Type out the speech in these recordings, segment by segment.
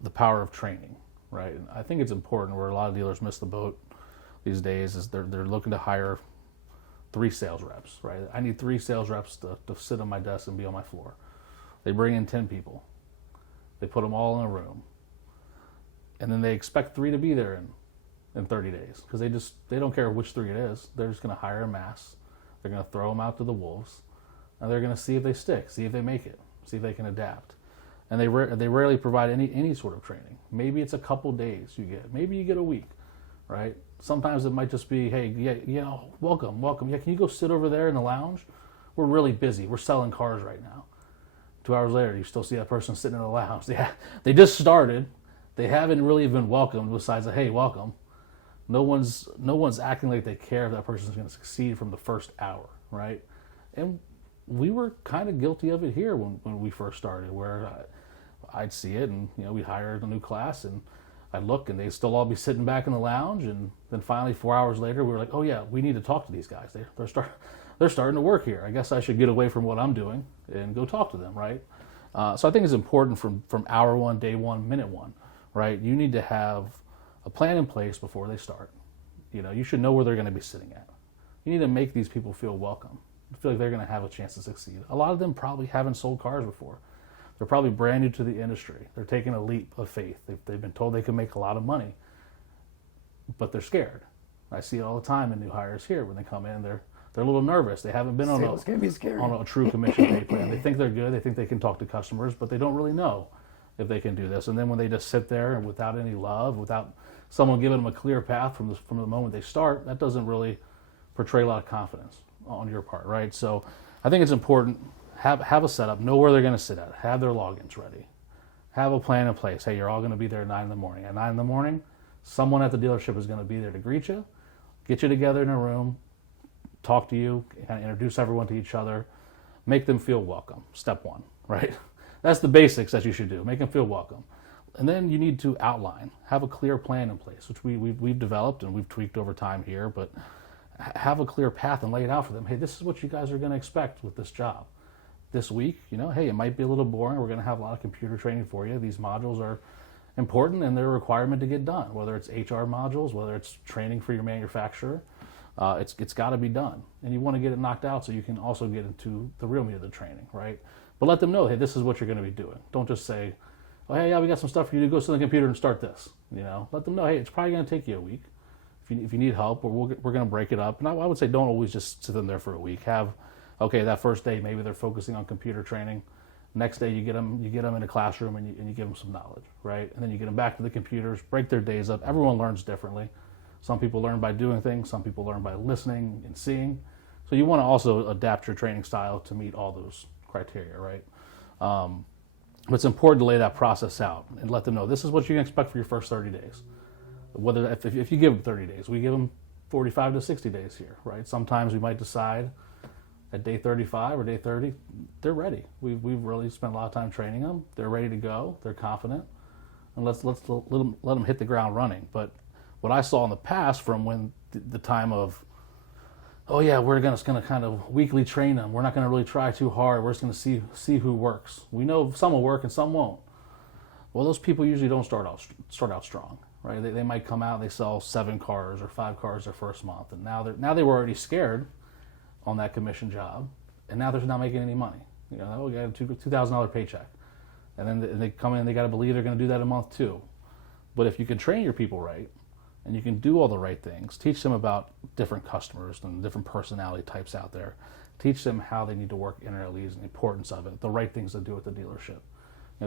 the power of training, right? And I think it's important where a lot of dealers miss the boat these days is they're looking to hire 3 sales reps, right? I need 3 sales reps to sit on my desk and be on my floor. They bring in 10 people. They put them all in a room. And then they expect 3 to be there in 30 days because they don't care which 3 it is. They're just going to hire a mass. They're going to throw them out to the wolves, and they're going to see if they stick, see if they make it, see if they can adapt. And they rarely provide any sort of training. Maybe it's a couple days you get. Maybe you get a week, right? Sometimes it might just be, hey, yeah, welcome. Yeah, can you go sit over there in the lounge? We're really busy. We're selling cars right now. 2 hours later, you still see that person sitting in the lounge. They just started. They haven't really been welcomed besides hey, welcome. No one's acting like they care if that person's going to succeed from the first hour, right? And we were kind of guilty of it here when we first started, where I'd see it, and we'd hire a new class, and I'd look, and they'd still all be sitting back in the lounge, and then finally 4 hours later, we were like, oh yeah, we need to talk to these guys. They're starting to work here. I guess I should get away from what I'm doing and go talk to them, right? So I think it's important from hour 1, day 1, minute 1, right? You need to have a plan in place before they start. You should know where they're going to be sitting at. You need to make these people feel welcome, feel like they're going to have a chance to succeed. A lot of them probably haven't sold cars before. They're probably brand new to the industry. They're taking a leap of faith. They've been told they can make a lot of money, but they're scared. I see it all the time in new hires here. When they come in, they're a little nervous. They haven't been on a true commission pay plan. They think they're good. They think they can talk to customers, but they don't really know if they can do this. And then when they just sit there and without any love, without someone giving them a clear path from the moment they start, that doesn't really portray a lot of confidence on your part, right? So I think it's important, have a setup, know where they're going to sit at, have their logins ready, have a plan in place. Hey, you're all going to be there at 9 in the morning. At 9 in the morning, someone at the dealership is going to be there to greet you, get you together in a room, talk to you, kind of introduce everyone to each other, make them feel welcome. Step 1, right? That's the basics that you should do. Make them feel welcome. And then you need to outline, have a clear plan in place, which we've developed and we've tweaked over time here, but have a clear path and lay it out for them. Hey, this is what you guys are going to expect with this job. This week, hey, it might be a little boring. We're going to have a lot of computer training for you. These modules are important and they're a requirement to get done, whether it's HR modules, whether it's training for your manufacturer. It's got to be done. And you want to get it knocked out so you can also get into the real meat of the training, right? But let them know, hey, this is what you're going to be doing. Don't just say, oh, hey, yeah, we got some stuff for you to go sit on the computer and start this. Let them know, hey, it's probably going to take you a week. If you need help, we're going to break it up. And I would say don't always just sit them there for a week. Okay, that first day, maybe they're focusing on computer training. Next day, you get them in a classroom and you give them some knowledge, right? And then you get them back to the computers, break their days up. Everyone learns differently. Some people learn by doing things. Some people learn by listening and seeing. So you want to also adapt your training style to meet all those criteria, right? But it's important to lay that process out and let them know this is what you can expect for your first 30 days. Whether if you give them 30 days, we give them 45 to 60 days here, right? Sometimes we might decide at day 35 or day 30, they're ready. We've really spent a lot of time training them. They're ready to go. They're confident, and let's let them hit the ground running. But what I saw in the past, from when the time of, oh yeah, we're just going to kind of weekly train them. We're not going to really try too hard. We're just going to see who works. We know some will work and some won't. Well, those people usually don't start out strong, right? They might come out, they sell 7 cars or 5 cars their first month, and now they were already scared on that commission job, and now they're not making any money. We got a $2,000 paycheck, and then they come in and they got to believe they're going to do that a month too. But if you can train your people right, and you can do all the right things, teach them about different customers and different personality types out there, teach them how they need to work internet leads and the importance of it, the right things to do at the dealership.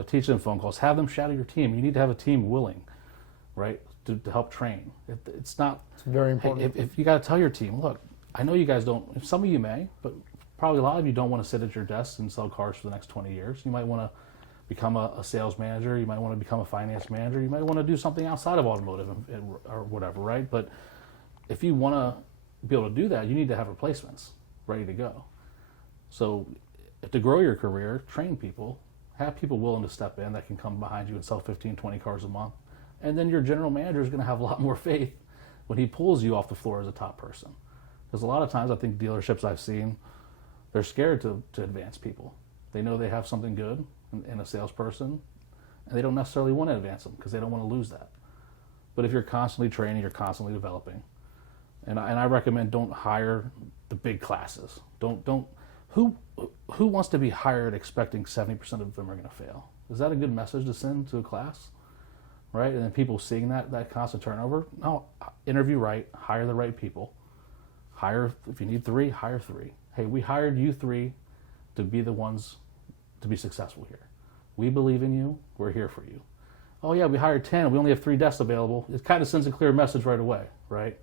Teach them phone calls, have them shadow your team. You need to have a team willing, right, to help train. It's very important. If you got to tell your team, look, I know you guys don't, some of you may, but probably a lot of you don't want to sit at your desks and sell cars for the next 20 years. You might want to become a sales manager. You might want to become a finance manager. You might want to do something outside of automotive or whatever, right? But if you want to be able to do that, you need to have replacements ready to go. So to grow your career, train people, have people willing to step in that can come behind you and sell 15, 20 cars a month. And then your general manager is going to have a lot more faith when he pulls you off the floor as a top person. Because a lot of times I think dealerships I've seen, they're scared to advance people. They know they have something good in a salesperson, and they don't necessarily want to advance them because they don't want to lose that. But if you're constantly training, you're constantly developing. And I recommend don't hire the big classes. Who wants to be hired expecting 70% of them are going to fail? Is that a good message to send to a class? Right? And then people seeing that constant turnover. No, interview right, hire the right people. Hire, if you need 3, hire 3. Hey, we hired you 3 to be the ones to be successful here. We believe in you. We're here for you. Oh yeah, we hired 10. We only have 3 desks available. It kind of sends a clear message right away, right?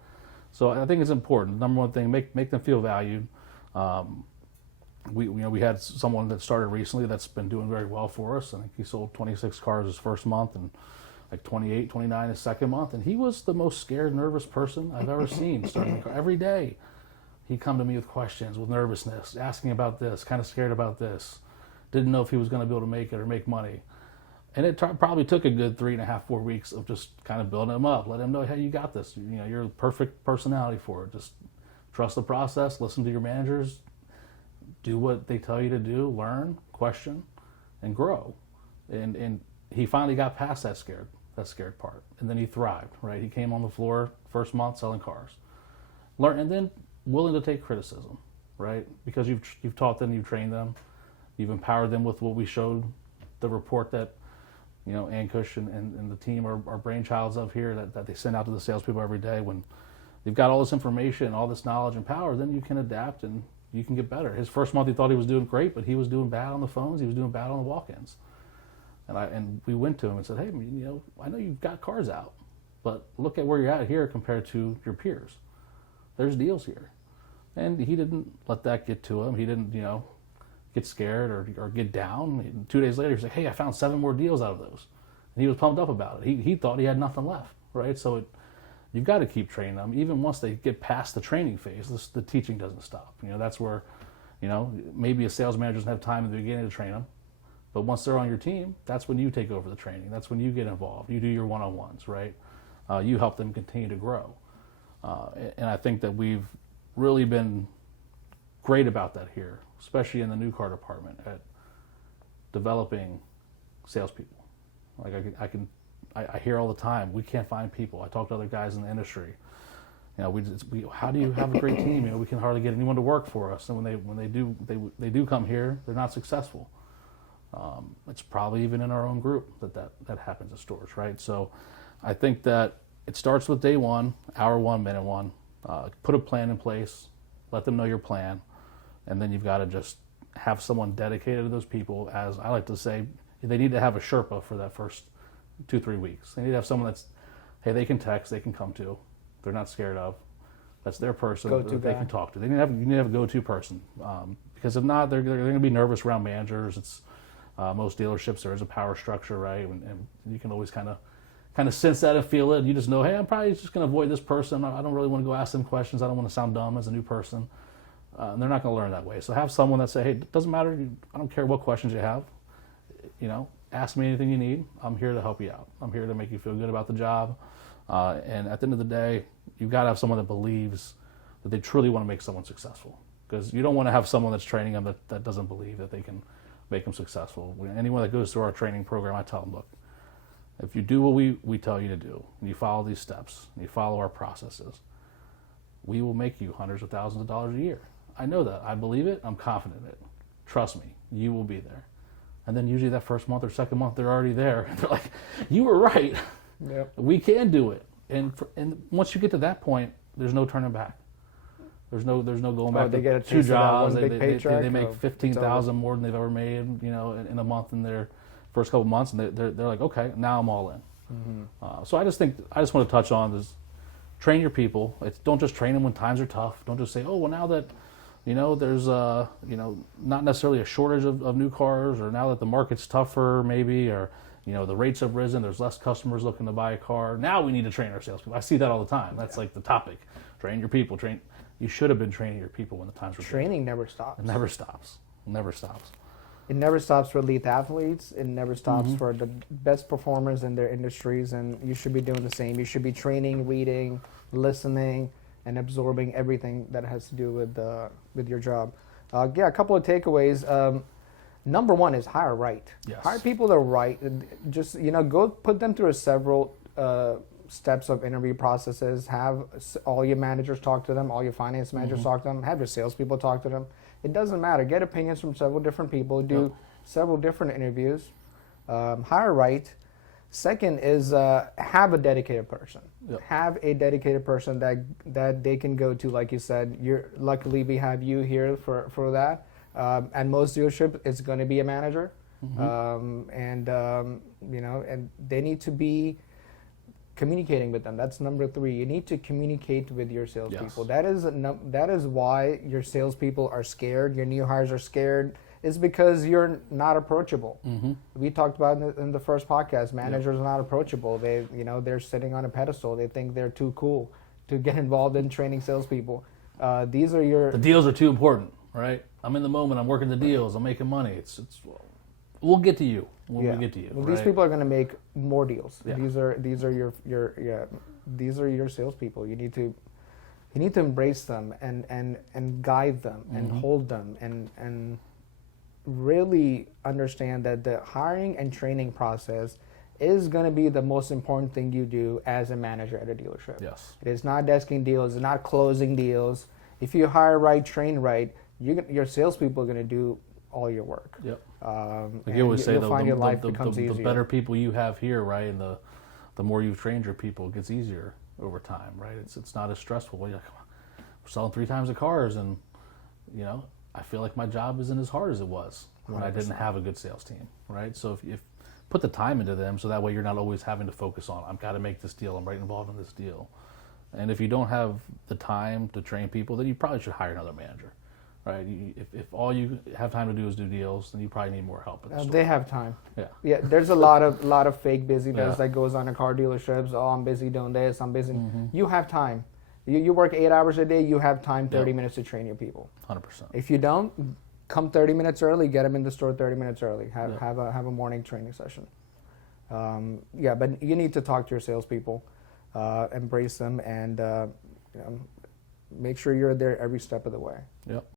So I think it's important. Number one thing, make them feel valued. We had someone that started recently that's been doing very well for us. I think he sold 26 cars his first month and like 28, 29 his second month. And he was the most scared, nervous person I've ever seen starting a car. Every day he'd come to me with questions, with nervousness, asking about this, kind of scared about this. Didn't know if he was going to be able to make it or make money. And it probably took a good 3.5, 4 weeks of just kind of building him up, let him know, hey, you got this. You're the perfect personality for it. Just trust the process, listen to your managers, do what they tell you to do, learn, question, and grow. And he finally got past that scared part. And then he thrived, right? He came on the floor first month selling cars. Learn, and then willing to take criticism, right? Because you've taught them, you've trained them, you've empowered them with what we showed, the report that Ankush and the team are brainchilds of here that they send out to the salespeople every day. When they've got all this information, all this knowledge and power, then you can adapt and you can get better. His first month he thought he was doing great, but he was doing bad on the phones. He was doing bad on the walk-ins. And we went to him and said, hey, I know you've got cars out, but look at where you're at here compared to your peers. There's deals here. And he didn't let that get to him. He didn't, get scared or get down. And 2 days later, he's like, hey, I found 7 more deals out of those. And he was pumped up about it. He thought he had nothing left, right? So you've got to keep training them. Even once they get past the training phase, the teaching doesn't stop. That's where, maybe a sales manager doesn't have time in the beginning to train them. But once they're on your team, that's when you take over the training. That's when you get involved. You do your one-on-ones, right? You help them continue to grow. And I think that we've really been great about that here, especially in the new car department, at developing salespeople. Like I hear all the time, we can't find people. I talk to other guys in the industry. How do you have a great team? We can hardly get anyone to work for us. And when they do come here, they're not successful. It's probably even in our own group that happens at stores, right? So I think that it starts with day one, hour one, minute one. Put a plan in place, let them know your plan, and then you've got to just have someone dedicated to those people. As I like to say, they need to have a Sherpa for that first 2-3 weeks. They need to have someone that's, hey, they can text, they can come to, they're not scared of. That's their person that they can talk to. You need to have a go-to person, because if not, they're going to be nervous around managers. It's most dealerships, there is a power structure, right? And you can always kind of sense that and feel it. You just know, hey, I'm probably just going to avoid this person. I don't really want to go ask them questions. I don't want to sound dumb as a new person. And they're not going to learn that way. So have someone that say, hey, it doesn't matter. I don't care what questions you have. Ask me anything you need. I'm here to help you out. I'm here to make you feel good about the job. And at the end of the day, you've got to have someone that believes that they truly want to make someone successful. Because you don't want to have someone that's training them that doesn't believe that they can make them successful. Anyone that goes through our training program, I tell them, look, if you do what we tell you to do, and you follow these steps, and you follow our processes, we will make you hundreds of thousands of dollars a year. I know that. I believe it. I'm confident in it. Trust me, you will be there. And then usually that first month or second month, they're already there. They're like, you were right. Yep. We can do it. And once you get to that point, there's no turning back. There's no going back. They get a to 2 jobs. They make $15,000 more than they've ever made, in a month in their first couple months, and they're like, okay, now I'm all in. Mm-hmm. So I just want to touch on this: train your people. Don't just train them when times are tough. Don't just say, oh, well, now that there's not necessarily a shortage of new cars, or now that the market's tougher, maybe, or the rates have risen, there's less customers looking to buy a car. Now we need to train our salespeople. I see that all the time. That's like the topic. Train your people. You should have been training your people when the times were Training good. never stops. It never stops. Never stops. It never stops for elite athletes. It never stops for the best performers in their industries, and you should be doing the same. You should be training, reading, listening, and absorbing everything that has to do with your job. A couple of takeaways. number one is hire right. Yes. Hire people that are right. Just, go put them through several steps of interview processes. Have all your managers talk to them, all your finance managers talk to them, have your salespeople talk to them. It doesn't matter. Get opinions from several different people. Do several different interviews. Hire right. Second is have a dedicated person. Yep. Have a dedicated person that they can go to. Like you said, luckily we have you here for that. At most dealerships, it's going to be a manager, and they need to be communicating with them. That's number 3. You need to communicate with your salespeople. Yes. That is why your salespeople are scared. Your new hires are scared. It's because you're not approachable. We talked about in the first podcast. Managers are not approachable. They're sitting on a pedestal. They think they're too cool to get involved in training salespeople. The deals are too important, right? I'm in the moment. I'm working the deals. I'm making money. We'll get to you when we get to you. Well, right? These people are going to make more deals. Yeah. These are your salespeople. You need to embrace them and guide them and hold them and really understand that the hiring and training process is going to be the most important thing you do as a manager at a dealership. Yes. It is not desking deals. It's not closing deals. If you hire right, train right, your salespeople are going to do all your work. Yep. Like you always say, the better people you have here, right, and the more you've trained your people, it gets easier over time, right? It's not as stressful. We're selling 3 times the cars, and I feel like my job isn't as hard as it was when 100%. I didn't have a good sales team, right? So if put the time into them, so that way you're not always having to focus on, I've got to make this deal, I'm right involved in this deal. And if you don't have the time to train people, then you probably should hire another manager, right? If all you have time to do is do deals, then you probably need more help. They have time. Yeah. Yeah. There's a lot of fake busyness that goes on in car dealerships. Oh, I'm busy doing this. I'm busy. You have time. You work 8 hours a day. You have time, 30 minutes to train your people. 100%. If you don't, come 30 minutes early. Get them in the store 30 minutes early. Have a morning training session. But you need to talk to your salespeople, embrace them, and make sure you're there every step of the way. Yep.